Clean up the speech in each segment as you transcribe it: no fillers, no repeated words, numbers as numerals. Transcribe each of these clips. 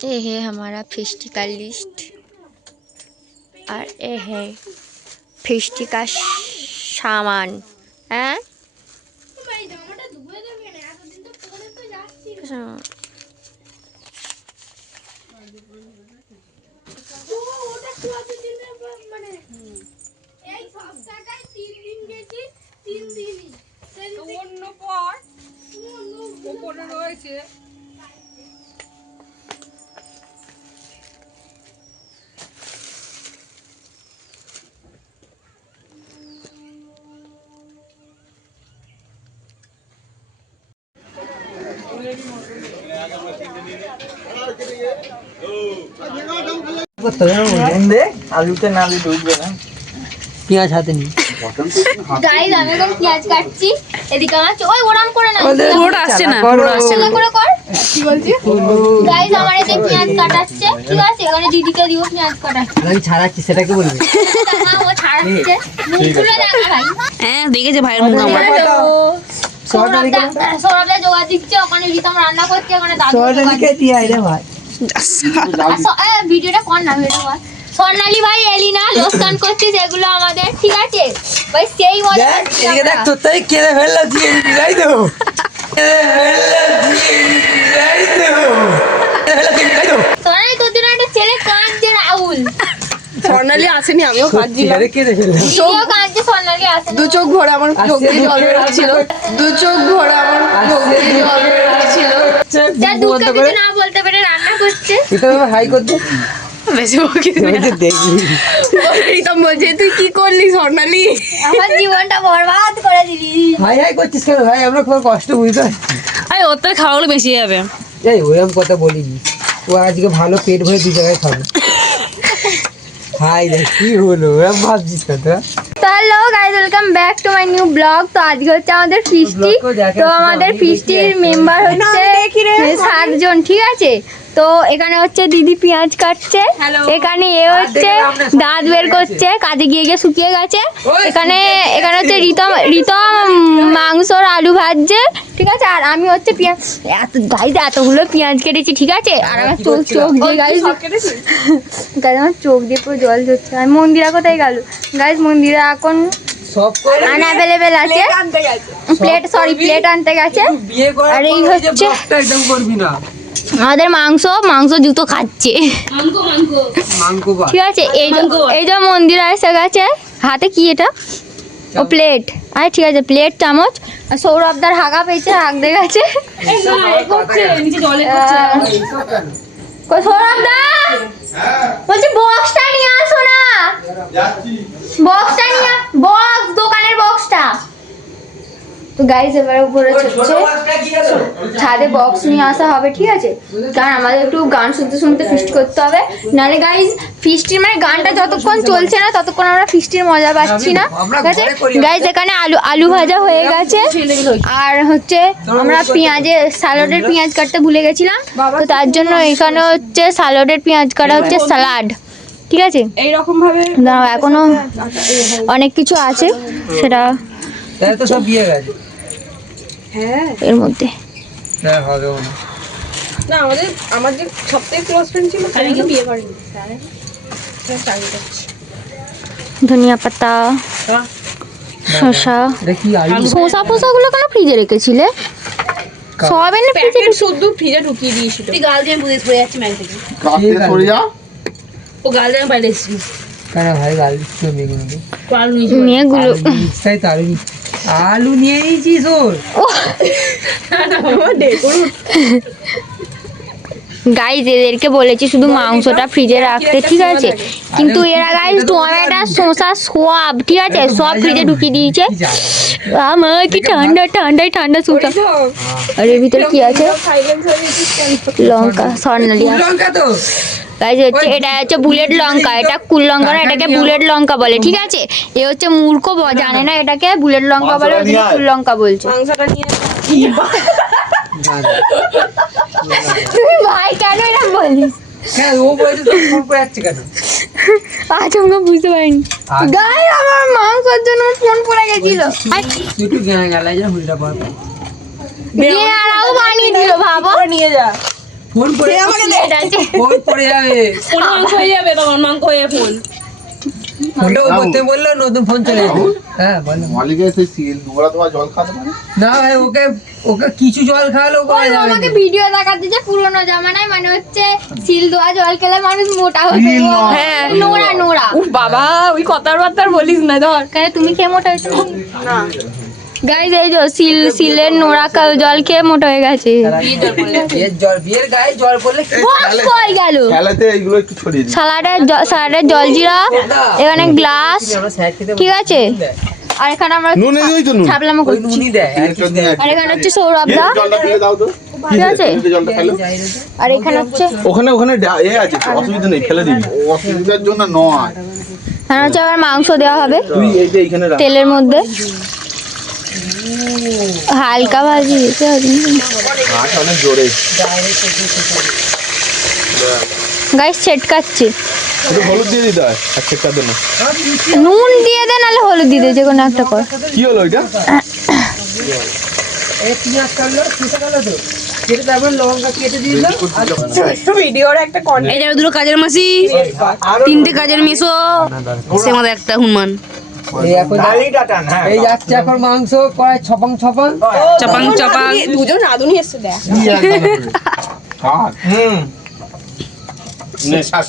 ये है हमारा फिस्टी का लिस्ट और ये है फिस्टी का सामान हैं আলুতে না আলু ঢুকবে না পেঁয়াজ হাতে নি গাইস আমি এখন পেঁয়াজ কাটছি এদিকে আমার ওই ওরাম করে না পুরোটা আসছে না পুরোটা আসছে না করে কর কি বলছিস গাইস আমার এই পেঁয়াজ কাটাচ্ছে ঠিক আছে এখানে দিদিকে দিও পেঁয়াজ কাটা আমি ছাড়াচ্ছি সেটাকে বলবি না ও ছাড়াচ্ছে মুখগুলো দেখা ভাই হ্যাঁ দেখেছে ভাইয়ের মুখ আমার সৌরভদা জোগাড় দিচ্ছে ওখানে রিতম রান্না করছে ওখানে দাদু সরটাকে দিয়ে আইরে ভাই ভিডিওটা কর না ভিডিও কর স্বর্ণালী ভাই এলিনা লোকসান করছে যেগুলো আমাদের ঠিক আছে ভাই সেই মজা এদিকে দেখ তো তাই কেড়ে ফেললো দিয়ে দিলাই তো স্বর্ণালী তোর জন্য একটা ছেলে কাঁদছে রাহুল স্বর্ণালী আসেনি আমিও কাঁদছিলাম কেড়ে ফেললো ভিডিও কাঁদছে স্বর্ণালী আসে দু চোখ ভরে আমার চোখ দিয়ে জল বেরোচ্ছিল দু চোখ ভরে আমার চোখ দিয়ে জল বেরোচ্ছিল যা দুঃখে কিছু না বলতে পেরে রান্না করছে এটা হাই করতে বেশি বকি দেখবি রিতম বলছে তুই কি করলি স্বর্ণালী আমার জীবনটা বরবাদ করে দিলি হাই হাই করছিস কেন ভাই আমরা খুব কষ্ট বুঝতে আরে ওর তার খাওয়াগুলো বেশি যাবে এই ওরকম কথা বলিনি ও আজকে ভালো পেট ভরে দু জায়গায় খাবে হাই দেখ কি হলো ওরকম ভাবছিস কথা তো hello guys welcome back to my new blog তো আজকে হচ্ছে আমাদের ফিস্টি তো আমাদের ফিস্টির মেম্বার হচ্ছে 7 জন ঠিক আছে তো এখানে হচ্ছে দিদি পেঁয়াজ কাটছে এখানে এ হচ্ছে দাঁত বের করছে কাজে গিয়ে গিয়ে শুকিয়ে গেছে এখানে হচ্ছে রিতম মাংসর আলু ভাজছে ঠিক আছে আর আমি হচ্ছে পেঁয়াজ গাইজ এতগুলো পেঁয়াজ কেটেছি ঠিক আছে আর আমার চোখ দিয়ে গাইজ আমার চোখ দিয়ে পুরো জল ঝরছে আর মন্দিরা কোথায় গেল গাইজ মন্দিরা এখন সব আনঅ্যাভেলেবেল আছে প্লেট আনতে গেছে আর এই হচ্ছে একদম করবি না আমাদের মাংস জুতো খাচ্ছে ঠিক আছে এই যে মন্দির এসে গেছে হাতে কি এটা ও প্লেট আরে ঠিক আছে প্লেট চামচ আর সৌরভদার হাগা পেয়েছে হাগ দিয়ে গেছে সৌরভদা বলছি বক্সটা নিয়ে আসো না বক্স দোকানের বক্সটা তো গাইজ এবারে উপরে হচ্ছে ছাদে বক্স নিয়ে আসা হবে ঠিক আছে কারণ আমাদের একটু গান শুনতে শুনতে ফিস্ট করতে হবে নাহলে গাইজ ফিস্টির মানে গানটা যতক্ষণ চলছে না ততক্ষণ আমরা ফিস্টির মজা পাচ্ছি না ঠিক আছে গাইজ এখানে আলু ভাজা হয়ে গেছে আর হচ্ছে আমরা স্যালাডের পেঁয়াজ কাটতে ভুলে গেছিলাম তো তার জন্য এখানে হচ্ছে স্যালাডের পেঁয়াজ কাটা হচ্ছে স্যালাড ঠিক আছে এইরকম ভাবে এখনো অনেক কিছু আছে সেটা তো সব বিয়ে গেছে হ্যাঁ এর মধ্যে না হবে না না আমার যে সবথেকে ক্লোজ ফ্রেন্ড ছিল তারই কি বিয়ে করেনি ধনিয়া পাতা শসা দেখি আলু শসা ফসাগুলো কেন ফ্রিজে রেখেছিলে সব এনে প্যাকেট শুদ্ধ ফ্রিজে ঢুকিয়ে দিয়েছিল তুই গাল দিয়ে বুঝে পড়ে যাচ্ছে ম্যাগ থেকে সরে যা ও গাল দিয়ে বাইরে এসেছিল কেন ভাই গাল দিচ্ছ মেয়েগুলোকে মেয়েগুলো তাই তো আলু নিয়ে নিয়েছিস ওর গাইজ এদেরকে বলেছি শুধু মাংসটা ফ্রিজে রাখতে ঠিক আছে কিন্তু এরা গাইজ টমেটো শসা সব ঠিক আছে সব ফ্রিজে ঢুকিয়ে দিয়েছে আমার কি ঠান্ডা শসা আর এর ভিতরে কি আছে লঙ্কা স্বর্ণালী লঙ্কা তো গাইজ হচ্ছে এটা হচ্ছে বুলেট লঙ্কা এটা কুল লঙ্কা না এটাকে বুলেট লঙ্কা বলে ঠিক আছে এ হচ্ছে মূর্খ জানে না এটাকে বুলেট লঙ্কা বলে কুল লঙ্কা বলছে মাংসটা নিয়ে তুই ভাই কেন এরকম বলিস হ্যাঁ ও বলছে তো ফোন করে যাচ্ছে কেন আজ আমরা বুঝতে পারিনি গাই আমার মাংসের জন্য ফোন পড়ে গেছিল তুই একটু গেলে যা হুড়িটা পার দিয়ে আরও বানিয়ে দিল ভাবো নিয়ে যা ফোন পড়ে ফোন পড়ে যাবে। মাংস হয়ে যাবে তখন, মাংস হয়ে ফোন। ফোনটা ও করতে বললো, নতুন ফোন চলে যাবে। হ্যাঁ বলো। মালিকের সেই সিল নোংরা তোমার জল খাওয়াতে পারে না ভাই, ওকে ওকে কিছু জল খাওয়ালেও করা যাবে আমাকে না। ভিডিও দেখাতে যে পুরোনো জামানায় মানে হচ্ছে সিল দেওয়া জল খেলে মানুষ মোটা হতো। সিল নয়। হ্যাঁ। Nora Nora. উফ বাবা, ওই কথার বার্তার বলিস না ধর। কেন তুমি খেয়ে মোটা হয়েছো? না, গাইজ এই যে সিলের নোরা জল খেয়ে মোটা হয়ে গেছে। বিয়ের গায়ে জল পড়লে কি হয়ে গেল। খেলাতে এইগুলো একটু ছড়িয়ে দিই। সালাডের জলজিরা, এখানে গ্লাস, আমরা স্যার খেতে ঠিক আছে। আর এখানে আমরা নুন এই ওই তো নুন। ছাপলামো ওই করছি। নুনি দেয় আর কিছু দেয় না। আর এখানে হচ্ছে সৌরভদা, জলটা ফেলে দাও তো। ঠিক আছে। জলটা ফেলো। আর এখানে হচ্ছে ওখানে এ আছে, অসুবিধা নেই, ফেলে দিবি। অসুবিধার জন্য নয়। এখানে হচ্ছে আবার মাংস দেওয়া হবে তুই এইটা এইখানে রাখ। তেলের মধ্যে, হালকা ভাজি দিতে হবে। আচ্ছা, অনেক জোরে। গাইস ছেটকাচ্ছে। একটু হলুদ দিয়ে দিতে হয় এক চেকটার জন্য। নুন দিয়ে দে, নাহলে হলুদ দিয়ে দে, যে কোনো একটা কর। কি হলো এটা? এই পেঁয়াজ কাটলো, কেটে গেল তো। কেটে তারপর লবঙ্গ কেটে দিল। ভিডিওর একটা কন্টেন্ট। এই যে দুটো কাজের মাসি, তিনটে কাজের মেশো, সে মধ্যে একটা হনুমান। এই এখন এই যাচ্ছে এখন মাংস কড়াই ছপাং ছপাং। চাপাং চাপাং। দুজন রাঁধুনি এসছে দেখ। শাক। নে শাক।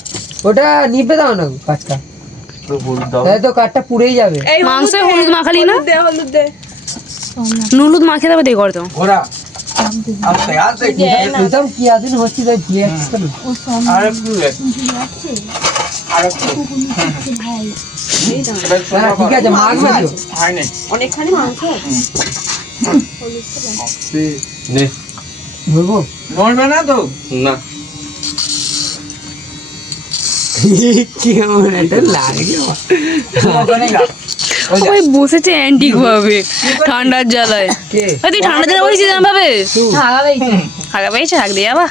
ওটা নিভে দাও না কাঠটা, তো হলুদ দাও। তাহলে তো কাঠটা পুড়েই যাবে। মাংসে হলুদ মাখালি না? নুলুদ মাখিয়ে দেবে দিয়ে করতো। ঘোড়া প্রীতম কি আদিন হচ্ছে তাই ভুলে যাচ্ছিস কেন? আর একটু দে। আর একটু। না, ঠিক আছে মাখবে তো। হয় না। অনেকখানি মাংস। নে। বলবো নড়বে না তো? না। কেমন একটা লাগে। ওই বসেছে অ্যান্টিক ভাবে ঠান্ডার জ্বালায়। কে? ওই তুই ঠান্ডার জ্বালা বসেছিস না ভাবে? হাগাবেই। হাগা পেয়েছে, হাগ দিয়ে যাবা।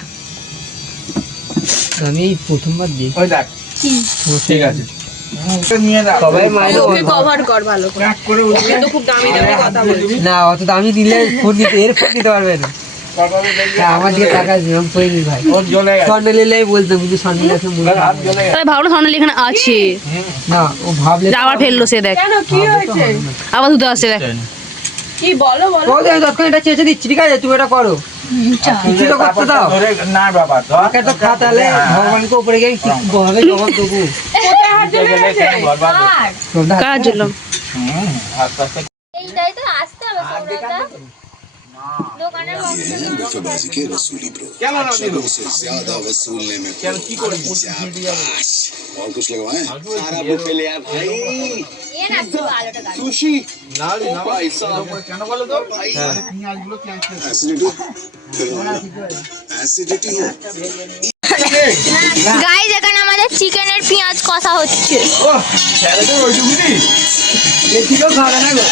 আমি এই প্রথমবার দেখি। ওই দেখ। ঠিক আছে। ওটা নিয়ে দাও। সবাই মাইনে ওকে কভার কর ভালো করে। প্যাক করে ওকে তো খুব দামি দামি কথা বলছিস। না, অত দামি দিলে ফোন দিতে এর ফোন দিতে পারবে না। হ্যাঁ, আমার দিকে টাকা দিলাম পড়ে নি ভাই। ওর জ্বলে গেছে। স্বর্ণ নিলেই বলতাম, কিন্তু স্বর্ণ আছে হাত জ্বলে গেছে। তাহলে ভাবলো সোনালি এখানে আছে, না, ও ভাবলে যে আবার ফেললো সে দেখ। আবার ধুতে আসছে দেখ। ও দেখ, তখন এটা চেঁচে দিচ্ছি, ঠিক আছে, তুমি এটা করো। কিছু তো করতে দাও। না বাবা, ধর। ওকে তো খা, তাহলে ভগবানকে উপরে গিয়ে কি ভাবে জবাব দেবো। কার জন্য? আস্তে আস্তে। এইটাই তো আসতে হবে সৌরভদা। দোকানের धोखेबाजी के रसूली ब्रो কেন না দিল? से ज्यादा वसूलने में কেন কি করে शाबाश। और कुछ लगवाएं? सारा बुफे ले आ भाई। এ না একটু আলোটা কাট। सुशी না রে, না भाई साहब, কেন বলো তো? भाई পেঁয়াজগুলো চেঞ্জ করে। एसिडिटी एसिडिटी हो। গাইজ এখানে আমাদের চিকেনের পেঁয়াজ কষা হচ্ছে। ও, স্যালাডের ওইটুকুনি? বেশিও খাবে না গো।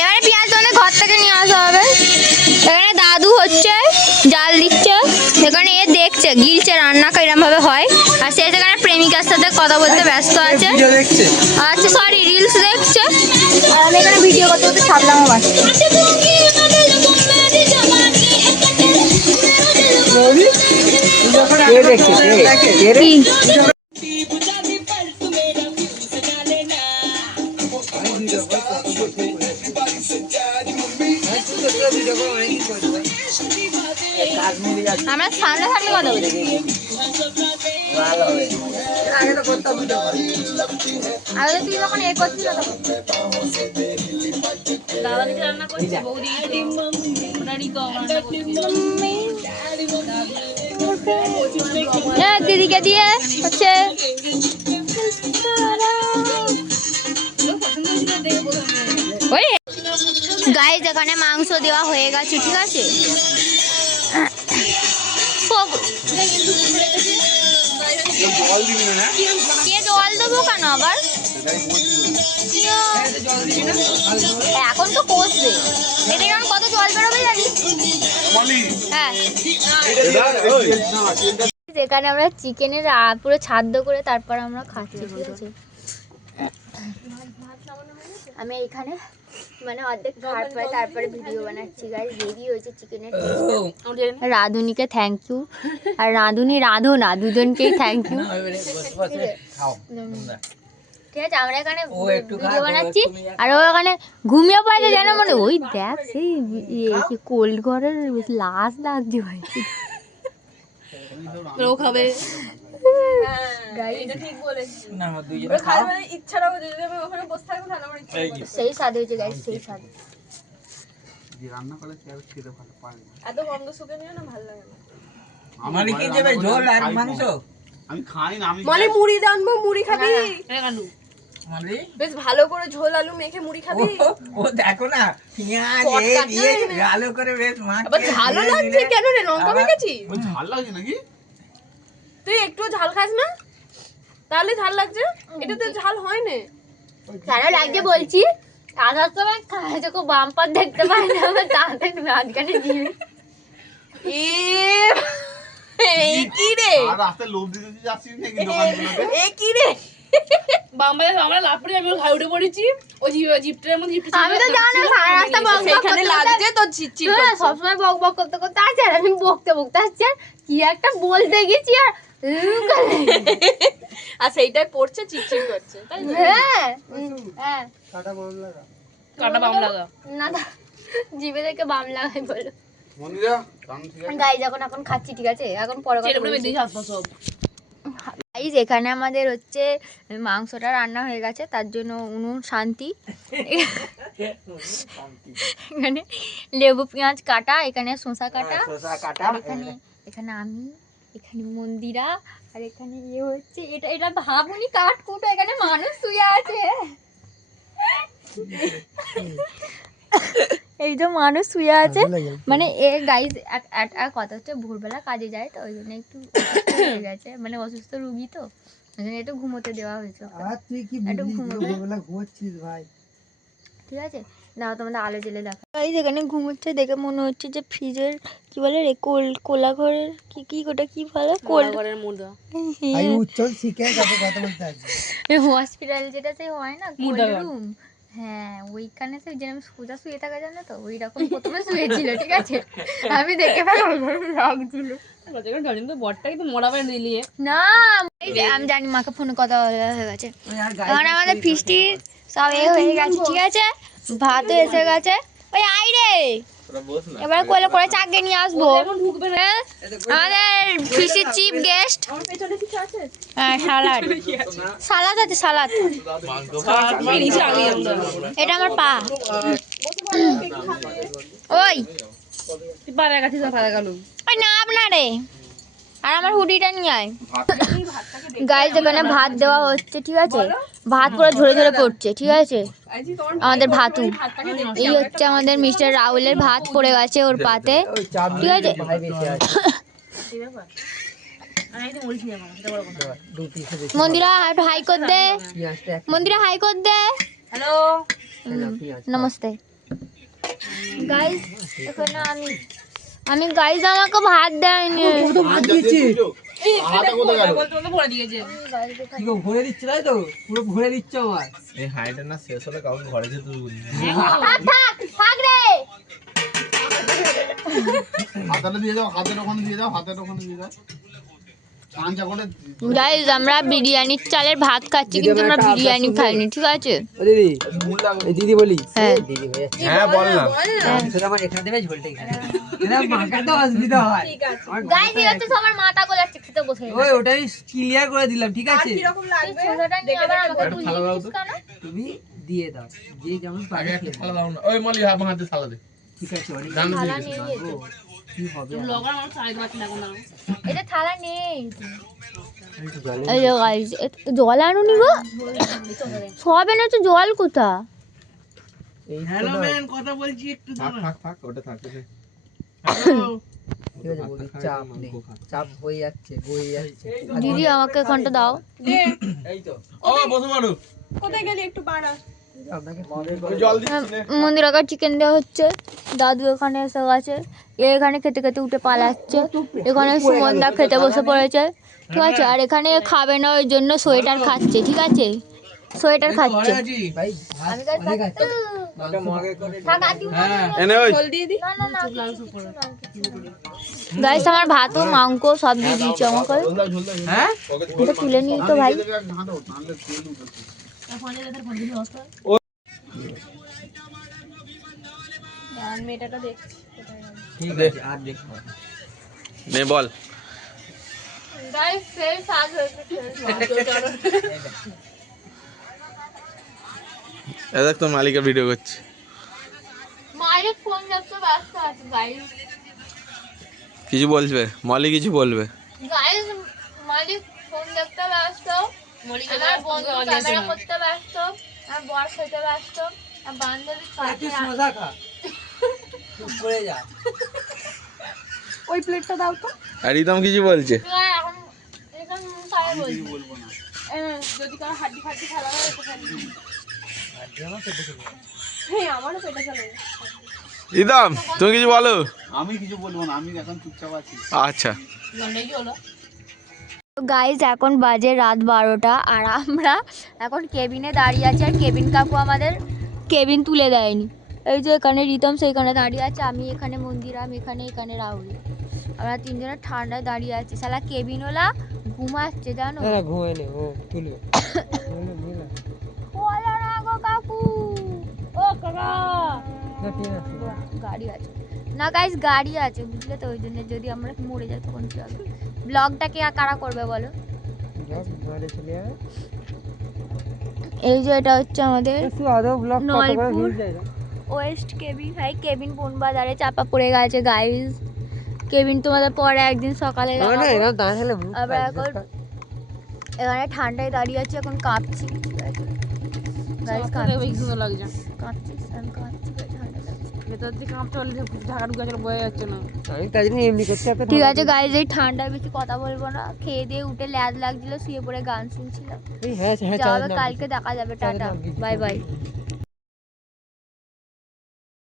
এবারে পেঁয়াজ আমাদের ঘর থেকে নিয়ে আসা হবে। এখানে দাদু হচ্ছে জাল দিচ্ছে, এখানে এ দেখছে গিলছে রান্না কিরম ভাবে হয়, আর সে সেখানে প্রেমিকার সাথে কথা বলতে ব্যস্ত আছে। ভিডিও দেখছে। আচ্ছা সরি, রিলস দেখছে। আর আমি এখানে ভিডিও করতে করতে ছাপলামও বাসছে। কে দেখছে? কে রে? আমরা সামনে সামনে কথা বলি। আগে তুই যখন এ করছিস তখন দাদা কিছু রান্না করছে, বৌদি ওটা রিকো রান্না করছে। হ্যাঁ, দিদিকে দিয়ে হচ্ছে গাইজ এখানে মাংস দেওয়া হয়ে গেছে, ঠিক আছে। কে জল দেবো কেন আবার? এখন তো কষবে, এটা এখন কত জল বেরোবে জানিস? হ্যাঁ, এখানে আমরা চিকেনের পুরো ছাদ্য করে তারপর আমরা খাচ্ছি, ঠিক আছে। আমি এইখানে মানে অর্ধেক খাওয়ার পরে তারপরে ভিডিও বানাচ্ছি গাইস। রেডি হয়েছে চিকেনের। রাঁধুনিকে থ্যাংক ইউ, আর রাঁধুনি রাঁধো না, দুজনকেই থ্যাংক ইউ। ঠিক আছে, আমরা এখানে ভিডিও বানাচ্ছি আর ও এখানে ঘুমিয়ে পড়েছে যেন মনে ওই দেখ সেই কোল্ড ঘরের লাশ লাগছে ভাই। ও খাবে সেই স্বাদ হয়েছে গাইস, সেই স্বাদ। আমার কি দেবে ঝোল আর মাংস? আমি খাই না, আমি মানে মুড়ি আনবো, মুড়ি খাবি? মানে বেশ ভালো করে ঝোল আলু মেখে মুড়ি খাবি? ও দেখো না পেঁয়াজ দিয়ে ভালো করে বেশ মাছ। আবার ঝালও লাগছে কেন রে? লঙ্কা মেখেছি? ওই ঝাল লাগছে নাকি? তুই একটু ঝাল খাস না? তাহলে ঝাল লাগছে? এটাতে ঝাল হয় না। কেন লাগছে বলছি, আসার সময় খায় যখন বাম্পার দেখতে পাই না, আমার দাঁতে মাঝখানে জিভে। এই কি রে? আর রাস্তায় লোভ দিতে যাচ্ছিস নাকি দোকানগুলোতে? এই কি রে? বাম্বাই আমরা লাভ করে আমি ঘাই উঠে পড়েছি ওই জিপটার মধ্যে আমি তো জানি সারা রাস্তা বক বক সেখানে লাগছে তো চিচির করছে। সবসময় বক বক করতে করতে আসছে, আর আমি বকতে বকতে আসছি, আর কি একটা বলতে গেছি আর আর সেইটাই পড়ছে চিচির করছে, তাই না? হ্যাঁ হ্যাঁ কাটা বাম লাগা না না, জিভে থেকে বাম লাগাই বলো। মন্দিরা কাম ঠিক আছে। গাইজ এখন এখন খাচ্ছি, ঠিক আছে, এখন পরে কথা চেটে বলছি। বেঁধে হাত পা সব গাইজ এখানে আমাদের হচ্ছে মাংসটা রান্না হয়ে গেছে, তার জন্য উনুন শান্তি। এখানে লেবু পেঁয়াজ কাটা, এখানে শসা কাটা, শসা কাটা, আর এখানে আমি, এখানে মন্দিরা, আর এখানে ইয়ে হচ্ছে এটা এটা ভাবুনি কাঠকুটো, এখানে মানুষ শুয়ে আছে। এই যে মানুষ শুয়ে আছে, মানে এ গাইজ এক কথা হচ্ছে ভোরবেলা কাজে যায় তো ওই জন্য একটু হয়ে গেছে, মানে অসুস্থ রুগী তো ওই জন্য একটু ঘুমোতে দেওয়া হয়েছে। আর তুই কি একটু বুঝলি ঘুমোবে। দুপুরবেলা ঘুমাচ্ছিস ভাই? ঠিক আছে, দাও তোমাদের আলো জ্বেলে দেখা। গাইজ এখানে ঘুমোচ্ছে দেখে মনে হচ্ছে যে ফ্রিজের কি বলে রে, কোলা ঘরের কি ওটা কি বলে, কোল্ড ঘরের মুর্দা আই উচ্চল শিখে কত কথা বলতে আছে। হসপিটাল যেটাতে হয় না কোল্ড রুম, হ্যাঁ ওইখানে সে যেরকম সোজা শুয়ে থাকা যায় না, তো ওই রকম প্রথমে শুয়েছিল, ঠিক আছে, আমি দেখে লাগছিল তো বটটা কিন্তু মরা পায় দিলিয়ে না, আমি জানি মাকে ফোনে কথা বলা হয়ে গেছে। এখন আমাদের ফিস্টি সব এ হয়ে গেছে, ঠিক আছে, ভাতও এসে গেছে। ওই আই রে, এবার কোলে করে চাকে নিয়ে আসবো। হ্যাঁ, আমাদের ফিস্টির চিফ গেস্ট, হ্যাঁ সালাদ সালাদ আছে, সালাদ। এটা আমার পা। ওই পাড়া গেছে পাড়া গেল ওই না আপনারে, আর আমার হুডিটা নিয়ে আয়। গাইজ এখানে ভাত দেওয়া হচ্ছে, ঠিক আছে, ভাত পুরো ঝরে ঝরে পড়ছে, ঠিক আছে, আমাদের ভাতু। এই হচ্ছে আমাদের মিস্টার রাহুলের ভাত পড়ে গেছে ওর পাতে, ঠিক আছে। ভাই বেশি আছে মন্দিরা একটু হাই কর দে, পেঁয়াজটা মন্দিরা হাই কর দে। হ্যালো নমস্তে গাইজ, এখানে আমি গাইজ আমাকে ভাত দেয়নি। ভাত দিচ্ছি হাতে কোথায় গেল? ভরে দিয়েছে কি গো ভরে দিচ্ছ তাই তো, পুরো ভরে দিচ্ছ আমার। এই হাইটা না শেষ হলে কাউকে ঘরে যেতে বলি না। থাক রে, হাতাটা দিয়ে দাও, হাতের ওখানে দিয়ে দাও, হাতের ওখানে দিয়ে দাও। কাঁচা করে গাইজ আমরা বিরিয়ানির চালের ভাত খাচ্ছি, কিন্তু আমরা বিরিয়ানি খাইনি, ঠিক আছে। ও দিদি, এই দিদি বলি, হ্যাঁ দিদি হয়ে যাচ্ছে। হ্যাঁ বল না। সেটা আমার এখানে দেবে, ঝোলটা এখানে এটা মাখা তো অসুবিধা হয়। গাইজ এই হচ্ছে সবার মাথা গোলাচ্ছে, খেতে বসে ওই ওটাই ক্লিয়ার করে দিলাম, ঠিক আছে, কিরকম লাগবে? ছোটটা নিয়ে আবার আমাকে তুলিয়ে দিচ্ছিস কেন? তুমি দিয়ে দাও, যে যেমন পারে আগে একটা খেয়ে থালা নাও। দাও না। ওই মলি আমার হাতে থালা দে। ঠিক আছে, অনেক জানো থালা দিয়ে নেই গেছে। এতে। কি হবে আর? লগন আমার সাইড বাকি না কোন এটা থালা নেই। একটু জলে এই যে গাইজ জল আনুনি গো, সব এনেছো, জল কোথা? এই হ্যালো ম্যান, থাক ওটা থাক দে। ঠিক আছে বলি, চাপ নেই, চাপ হয়ে যাচ্ছে, বয়ে যাচ্ছে। দিদি আমাকে এখানটা দাও। ও বসে পড়ো। কোথায় গেলি? একটু বাড়া। আপনাকে ওই জল দিচ্ছি নে। মন্দির আগে চিকেন দেওয়া হচ্ছে, দাদু এখানে এসে গেছে, এ এখানে খেতে খেতে উঠে পালাচ্ছে, এখানে সুমনদা খেতে বসে পড়েছে, ঠিক আছে, আর এখানে খাবে না ওই জন্য সোয়েটার খাচ্ছে, ঠিক আছে, সোয়েটার খাচ্ছে। ভাই ভাত অনেক আছে, একটা মগে করে থাক আর দিও না। এনে ওই জল দিয়ে দি। না না না গাইস আমার ভাত ও মাংস সব দিয়ে দিয়েছে আমাকে হ্যাঁ এটা তুলে নিই তো ভাই আর মেয়েটা দেখছি ঠিক আছে আর দেখো নে বল গাইস ফের স্বাদ হয়েছে এ দেখ তোর মালিকের ভিডিও করছি মালিক ফোন দেখতে ব্যস্ত আছে গাইস কিছু বলবে মালিক কিছু বলবে গাইস মালিক ফোন দেখতে ব্যস্ত আমার বন্ধু ক্যামেরা করতে ব্যস্ত আমার বর খেতে ব্যস্ত আমার বান্ধবী একটু সোজা খা চুপ করে যা ওই প্লেটটা দাও তো। আর রিতম কিছু বলছে এখন এখন খাই বলছি যদি কারো হাড্ডি ফাড্ডি খেলা হয় একটু হ্যাঁ আমারও পেটে চলে রিতম তুমি কিছু বলো আমি কিছু বলবো না, আমি এখন চুপচাপ আছি। আচ্ছা গাইজ এখন বাজে রাত 12টা আর আমরা এখন কেবিনে দাঁড়িয়ে আছি আর কেবিন কাকু আমাদের কেবিন তুলে দেয়নি। এই যে এখানে রিতম সেইখানে দাঁড়িয়ে আছে, আমি এখানে মন্দিরাম, এখানে রাহুল, আমরা তিনজনে ঠান্ডায় দাঁড়িয়ে আছি। শালা কেবিনওয়ালা ঘুমাচ্ছে জানো। না ঘুমায় নে ও তুলবে বলো না গো কাকু। ও কাকা না ঠিক আছে গাড়ি আছে না গাইজ, গাড়ি আছে বুঝলে তো, ওই জন্য যদি আমরা মরে যাই তখন কি হবে? ব্লগটাকে কারা করবে বলো? ঘরে চলে যাবে। এই যে এটা হচ্ছে আমাদের একটু আদৌ ব্লগ কত করে নলপুর ভিউজ যায় না ওয়েস্ট কেবিন। ভাই কেবিন কোন বাজারে চাপা পড়ে গেছে গাইজ। কেবিন তোমাদের পরে একদিন সকালে না দেখাবো। এরকম দাঁড়ালে আমরা এখন এখানে ঠান্ডায় দাঁড়িয়ে আছি, এখন কাঁপছি। ঠিক আছে গাইজ, বেশি সুন্দর লাগছে কাঁপছিস? আমি কাঁপছি, ঠান্ডা লাগছে। ভেতর দিকে কাঁপতে হলে ঢাকা ঢুকে চলে বয়ে যাচ্ছে না। আমি তাই জন্য এমনি করতে এত ঠিক আছে গাইজ, এই ঠান্ডায় বেশি কথা বলবো না। খেয়ে দিয়ে উঠে ল্যাদ লাগছিল, শুয়ে পড়ে গান শুনছিলাম। হ্যাঁ হ্যাঁ যাবে কালকে দেখা যাবে। Tata, bye bye.